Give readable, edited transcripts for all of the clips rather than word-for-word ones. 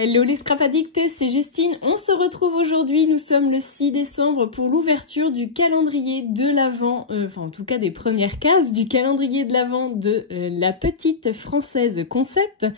Hello les Scrap Addicts, c'est Justine. On se retrouve aujourd'hui, nous sommes le 6 décembre pour l'ouverture du calendrier de l'Avent, enfin en tout cas des premières cases du calendrier de l'Avent de la petite française Concept.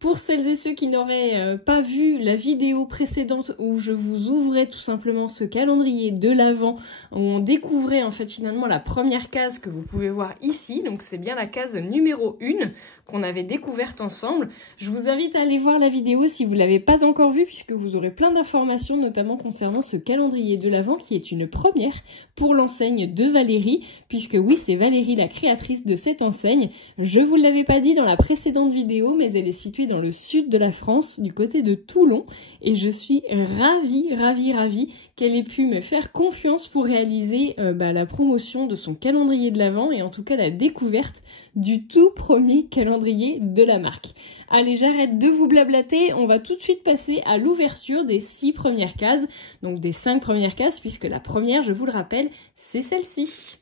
Pour celles et ceux qui n'auraient pas vu la vidéo précédente où je vous ouvrais tout simplement ce calendrier de l'Avent, où on découvrait en fait finalement la première case que vous pouvez voir ici, donc c'est bien la case numéro 1 qu'on avait découverte ensemble. Je vous invite à aller voir la vidéo si vous ne l'avez pas encore vue, puisque vous aurez plein d'informations, notamment concernant ce calendrier de l'Avent qui est une première pour l'enseigne de Valérie, puisque oui, c'est Valérie la créatrice de cette enseigne. Je ne vous l'avais pas dit dans la précédente vidéo, mais elle est située dans le sud de la France, du côté de Toulon, et je suis ravie qu'elle ait pu me faire confiance pour réaliser la promotion de son calendrier de l'Avent, et en tout cas la découverte du tout premier calendrier de la marque. Allez, j'arrête de vous blablater, on va tout de suite passer à l'ouverture des 6 premières cases, donc des 5 premières cases, puisque la première, je vous le rappelle, c'est celle-ci.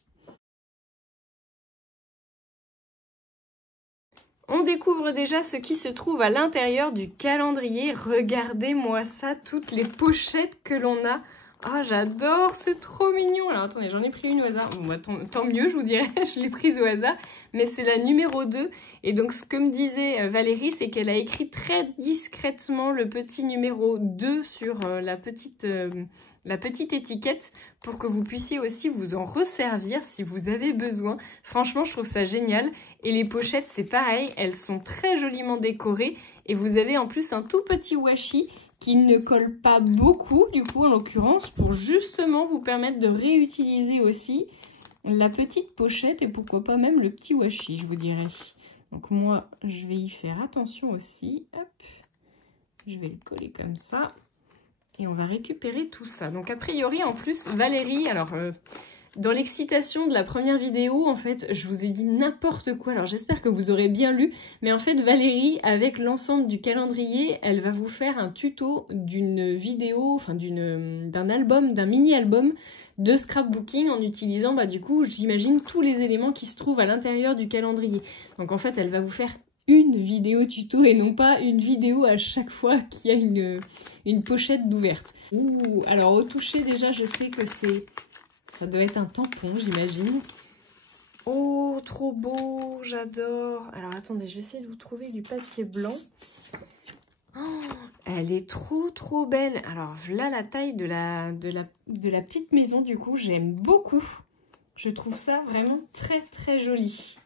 On découvre déjà ce qui se trouve à l'intérieur du calendrier. Regardez-moi ça, toutes les pochettes que l'on a. Ah, j'adore, c'est trop mignon. Alors, attendez, j'en ai pris une au hasard. Bon, bah, tant mieux, je vous dirais, je l'ai prise au hasard. Mais c'est la numéro 2. Et donc, ce que me disait Valérie, c'est qu'elle a écrit très discrètement le petit numéro 2 sur la petite étiquette pour que vous puissiez aussi vous en resservir si vous avez besoin. Franchement, je trouve ça génial. Et les pochettes, c'est pareil, elles sont très joliment décorées. Et vous avez en plus un tout petit washi qui ne colle pas beaucoup, du coup, en l'occurrence, pour justement vous permettre de réutiliser aussi la petite pochette et pourquoi pas même le petit washi, je vous dirais. Donc moi, je vais y faire attention aussi. Hop, je vais le coller comme ça. Et on va récupérer tout ça. Donc a priori, en plus, Valérie, alors dans l'excitation de la première vidéo, en fait, je vous ai dit n'importe quoi. Alors j'espère que vous aurez bien lu. Mais en fait, Valérie, avec l'ensemble du calendrier, elle va vous faire un tuto d'une vidéo, enfin d'un album, d'un mini-album de scrapbooking en utilisant, du coup, j'imagine, tous les éléments qui se trouvent à l'intérieur du calendrier. Donc en fait, elle va vous faire une vidéo tuto et non pas une vidéo à chaque fois qu'il y a une pochette d'ouverte. Ouh, alors au toucher déjà, je sais que ça doit être un tampon, j'imagine. Oh, trop beau, j'adore. Alors attendez, je vais essayer de vous trouver du papier blanc. Oh, elle est trop belle. Alors là, la taille de la petite maison, du coup, j'aime beaucoup. Je trouve ça vraiment très joli.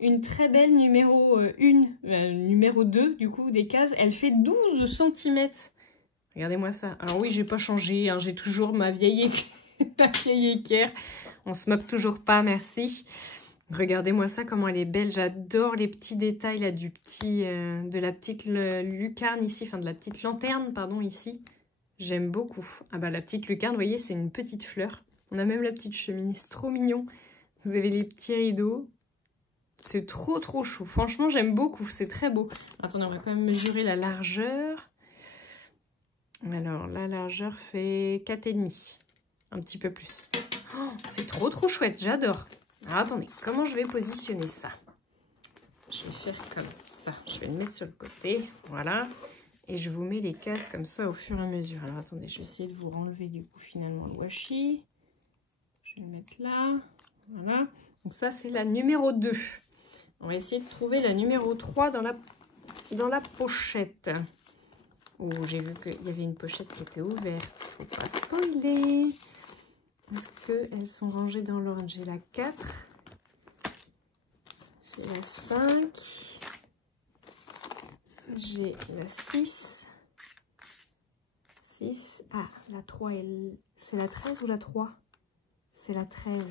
Une très belle numéro 1, numéro 2 du coup des cases. Elle fait 12 cm. Regardez-moi ça. Alors oui, j'ai pas changé, hein, j'ai toujours ma vieille équerre. On se moque toujours pas, merci. Regardez-moi ça, comment elle est belle. J'adore les petits détails là de la petite lucarne ici, enfin de la petite lanterne, pardon, ici. J'aime beaucoup. Ah bah la petite lucarne, vous voyez, c'est une petite fleur. On a même la petite cheminée, c'est trop mignon. Vous avez les petits rideaux. C'est trop chou. Franchement, j'aime beaucoup. C'est très beau. Attendez, on va quand même mesurer la largeur. Alors, la largeur fait 4,5. Un petit peu plus. Oh, c'est trop chouette. J'adore. Alors, attendez. Comment je vais positionner ça? Je vais faire comme ça. Je vais le mettre sur le côté. Voilà. Et je vous mets les cases comme ça au fur et à mesure. Alors, attendez. Je vais essayer de vous renlever du coup finalement le washi. Je vais le mettre là. Voilà. Donc, ça, c'est la numéro 2. On va essayer de trouver la numéro 3 dans la pochette. Oh, j'ai vu qu'il y avait une pochette qui était ouverte. Faut pas spoiler. Est-ce qu'elles sont rangées dans l'ordre? J'ai la 4. J'ai la 5. J'ai la 6. 6. Ah, la 3, c'est la 13 ou la 3? C'est la 13.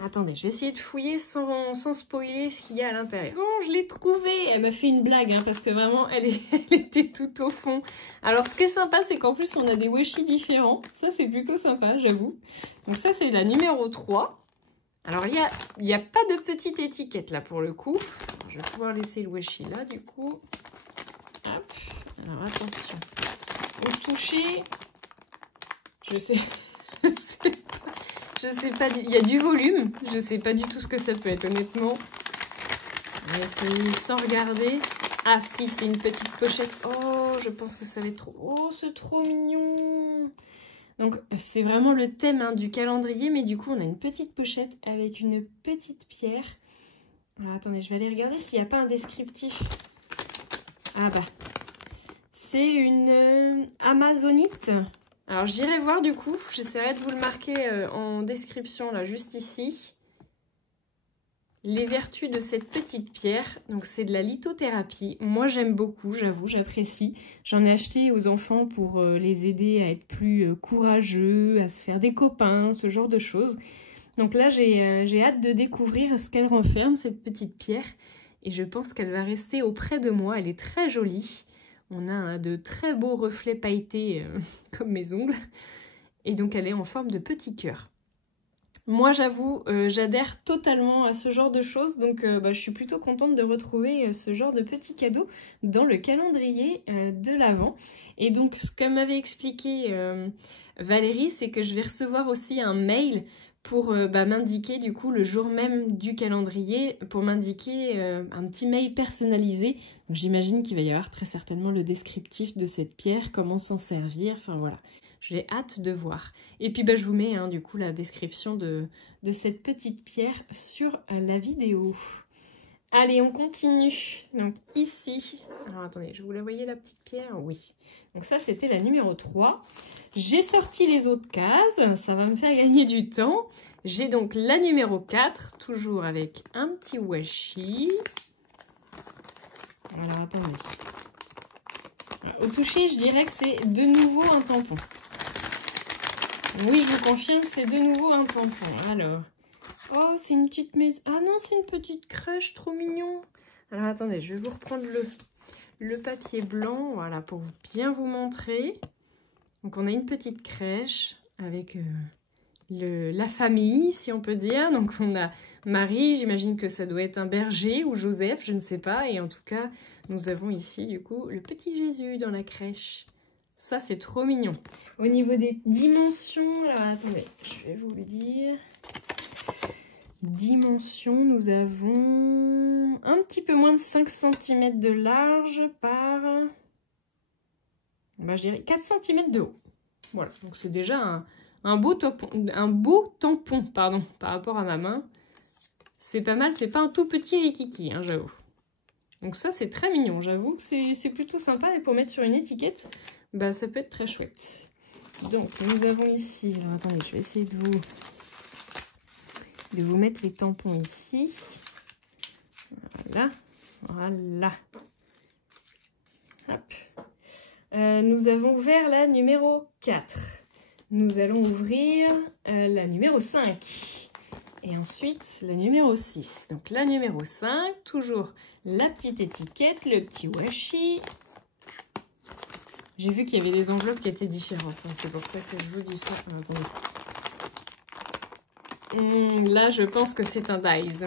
Attendez, je vais essayer de fouiller sans spoiler ce qu'il y a à l'intérieur. Oh, je l'ai trouvée! Elle m'a fait une blague, hein, parce que vraiment, elle était tout au fond. Alors, ce qui est sympa, c'est qu'en plus, on a des washi différents. Ça, c'est plutôt sympa, j'avoue. Donc ça, c'est la numéro 3. Alors, il y a pas de petite étiquette, là, pour le coup. Alors, je vais pouvoir laisser le washi là, du coup. Hop. Alors, attention. Au toucher, je sais pas, il y a du volume, je sais pas du tout ce que ça peut être, honnêtement. On va essayer sans regarder. Ah si, c'est une petite pochette. Oh, je pense que ça va être trop... Oh, c'est trop mignon. Donc, c'est vraiment le thème hein, du calendrier, mais du coup, on a une petite pochette avec une petite pierre. Alors, attendez, je vais aller regarder s'il n'y a pas un descriptif. Ah bah, c'est une amazonite. Alors, j'irai voir du coup. J'essaierai de vous le marquer en description, là, juste ici. Les vertus de cette petite pierre, donc c'est de la lithothérapie. Moi j'aime beaucoup, j'avoue, j'apprécie. J'en ai acheté aux enfants pour les aider à être plus courageux, à se faire des copains, ce genre de choses. Donc là j'ai hâte de découvrir ce qu'elle renferme, cette petite pierre. Et je pense qu'elle va rester auprès de moi, elle est très jolie. On a de très beaux reflets pailletés comme mes ongles. Et donc elle est en forme de petit cœur. Moi, j'avoue, j'adhère totalement à ce genre de choses, donc je suis plutôt contente de retrouver ce genre de petits cadeaux dans le calendrier de l'Avent. Et donc, ce que m'avait expliqué Valérie, c'est que je vais recevoir aussi un mail pour m'indiquer du coup le jour même du calendrier, pour m'indiquer un petit mail personnalisé. J'imagine qu'il va y avoir très certainement le descriptif de cette pierre, comment s'en servir, enfin voilà. J'ai hâte de voir. Et puis je vous mets du coup la description de cette petite pierre sur la vidéo. Allez, on continue. Donc ici, alors attendez, je vous la voyais la petite pierre? Oui. Donc ça c'était la numéro 3. J'ai sorti les autres cases, ça va me faire gagner du temps. J'ai donc la numéro 4, toujours avec un petit washi. Alors attendez. Alors, au toucher, je dirais que c'est de nouveau un tampon. Oui, je vous confirme, c'est de nouveau un tampon. Alors, oh, c'est une petite maison. Ah non, c'est une petite crèche, trop mignon. Alors, attendez, je vais vous reprendre le papier blanc, voilà, pour bien vous montrer. Donc, on a une petite crèche avec la famille, si on peut dire. Donc, on a Marie, j'imagine que ça doit être un berger, ou Joseph, je ne sais pas. Et en tout cas, nous avons ici, du coup, le petit Jésus dans la crèche. Ça, c'est trop mignon. Au niveau des dimensions, alors attendez, je vais vous le dire. Dimensions, nous avons un petit peu moins de 5 cm de large par, je dirais 4 cm de haut. Voilà, donc c'est déjà un beau tampon par rapport à ma main. C'est pas mal, c'est pas un tout petit rikiki, hein, j'avoue. Donc ça, c'est très mignon, j'avoue que c'est plutôt sympa. Et pour mettre sur une étiquette, ça peut être très chouette. Donc, nous avons ici... Alors, attendez, je vais essayer de vous mettre les tampons ici. Voilà. Voilà. Hop. Nous avons ouvert la numéro 4. Nous allons ouvrir la numéro 5. Et ensuite, la numéro 6. Donc, la numéro 5, toujours la petite étiquette, le petit washi. J'ai vu qu'il y avait des enveloppes qui étaient différentes. Hein. C'est pour ça que je vous dis ça. Attendez. Là, je pense que c'est un dies.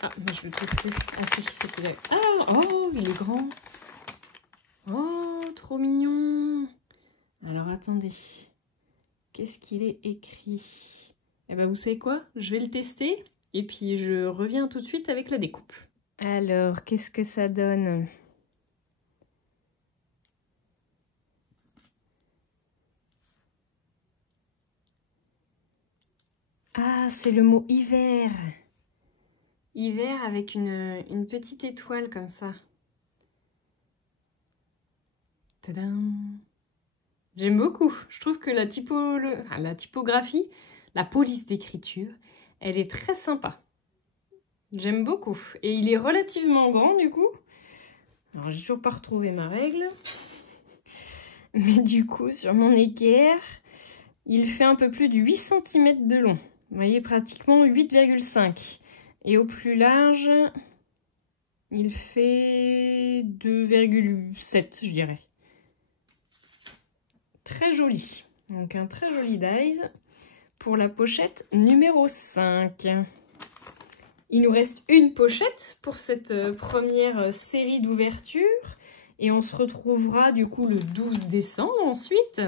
Ah, mais je le trouve plus. Ah si, c'est plus. Ah, oh, il est grand. Oh, trop mignon. Alors, attendez. Qu'est-ce qu'il est écrit? Eh ben, vous savez quoi? Je vais le tester. Et puis, je reviens tout de suite avec la découpe. Alors, qu'est-ce que ça donne? Ah, c'est le mot hiver. Hiver avec une petite étoile comme ça. Tadam! J'aime beaucoup. Je trouve que la typographie, la police d'écriture, elle est très sympa. J'aime beaucoup. Et il est relativement grand du coup. Alors j'ai toujours pas retrouvé ma règle. Mais du coup sur mon équerre, il fait un peu plus de 8 cm de long. Vous voyez, pratiquement 8,5. Et au plus large, il fait 2,7 je dirais. Très joli. Donc un très joli dies pour la pochette numéro 5. Il nous reste une pochette pour cette première série d'ouverture. Et on se retrouvera du coup le 12 décembre ensuite.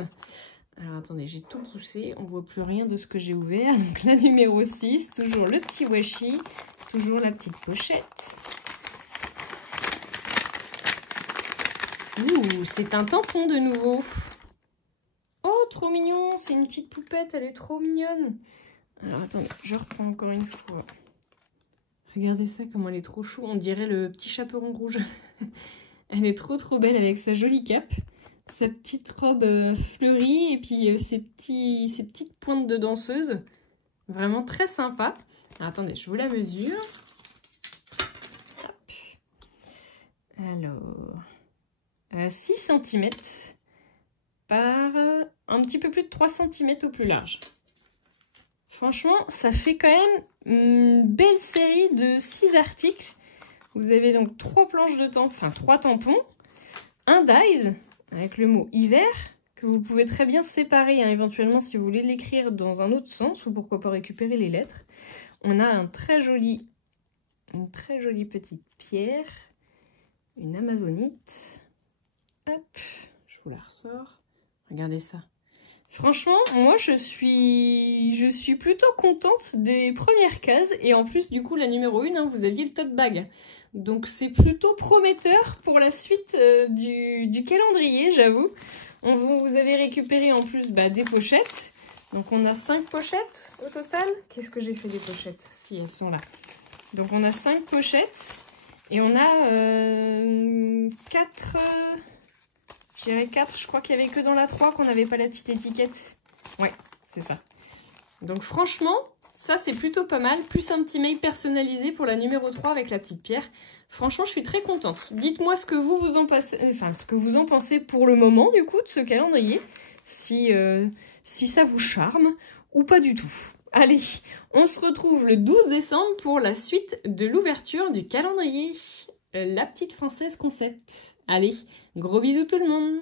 Alors attendez, j'ai tout poussé. On ne voit plus rien de ce que j'ai ouvert. Donc la numéro 6, toujours le petit washi. Toujours la petite pochette. Ouh, c'est un tampon de nouveau. Oh, trop mignon. C'est une petite poupette, elle est trop mignonne. Alors, attendez, je reprends encore une fois. Regardez ça, comment elle est trop chou. On dirait le petit chaperon rouge. Elle est trop belle avec sa jolie cape. Sa petite robe fleurie et puis ses petites pointes de danseuse. Vraiment très sympa. Alors, attendez, je vous la mesure. Hop. Alors, 6 cm par un petit peu plus de 3 cm au plus large. Franchement, ça fait quand même une belle série de 6 articles. Vous avez donc 3 planches de tampons, enfin 3 tampons, un dies avec le mot hiver, que vous pouvez très bien séparer, hein, éventuellement si vous voulez l'écrire dans un autre sens, ou pourquoi pas récupérer les lettres. On a une très jolie petite pierre, une amazonite. Hop, je vous la ressors. Regardez ça. Franchement, moi je suis plutôt contente des premières cases. Et en plus, du coup, la numéro 1, hein, vous aviez le tote bag. Donc c'est plutôt prometteur pour la suite du calendrier, j'avoue. Vous avez récupéré en plus des pochettes. Donc on a 5 pochettes au total. Qu'est-ce que j'ai fait des pochettes? Si, elles sont là. Donc on a 5 pochettes. Et on a 4... je dirais 4, je crois qu'il n'y avait que dans la 3 qu'on n'avait pas la petite étiquette. Ouais, c'est ça. Donc franchement, ça c'est plutôt pas mal. Plus un petit mail personnalisé pour la numéro 3 avec la petite pierre. Franchement, je suis très contente. Dites-moi ce que vous en pensez pour le moment du coup de ce calendrier. Si ça vous charme ou pas du tout. Allez, on se retrouve le 12 décembre pour la suite de l'ouverture du calendrier. La petite française concept. Allez, gros bisous tout le monde!